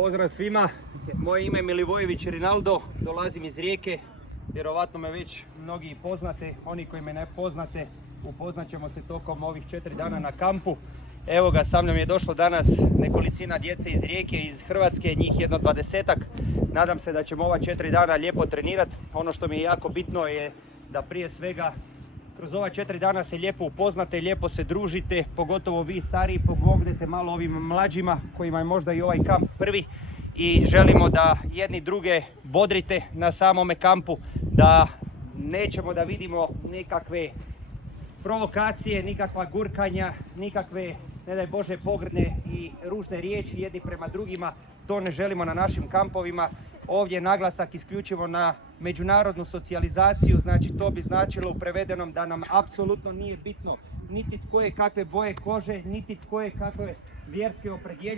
Pozdrav svima, moje ime je Milivojević Rinaldo, dolazim iz Rijeke, vjerovatno me već mnogi poznate, oni koji me ne poznate upoznat ćemo se tokom ovih 4 dana na kampu. Evo ga, sa mnom je došlo danas nekolicina djece iz Rijeke, iz Hrvatske, njih jedno 20-ak. Nadam se da ćemo ova 4 dana lijepo trenirati. Ono što mi je jako bitno je da prije svega kroz ova 4 dana se lijepo upoznate, lijepo se družite, pogotovo vi stariji pomognete malo ovim mlađima kojima je možda i ovaj kamp prvi. I želimo da jedni druge bodrite na samome kampu, da nećemo da vidimo nikakve provokacije, nikakva gurkanja, nikakve, ne daj Bože, pogrdne i ružne riječi jedni prema drugima. To ne želimo na našim kampovima. Ovdje je naglasak isključivo na međunarodnu socijalizaciju, znači to bi značilo u prevedenom da nam apsolutno nije bitno niti tko je kakve boje kože, niti tko je kakve vjerske opredjeljenja.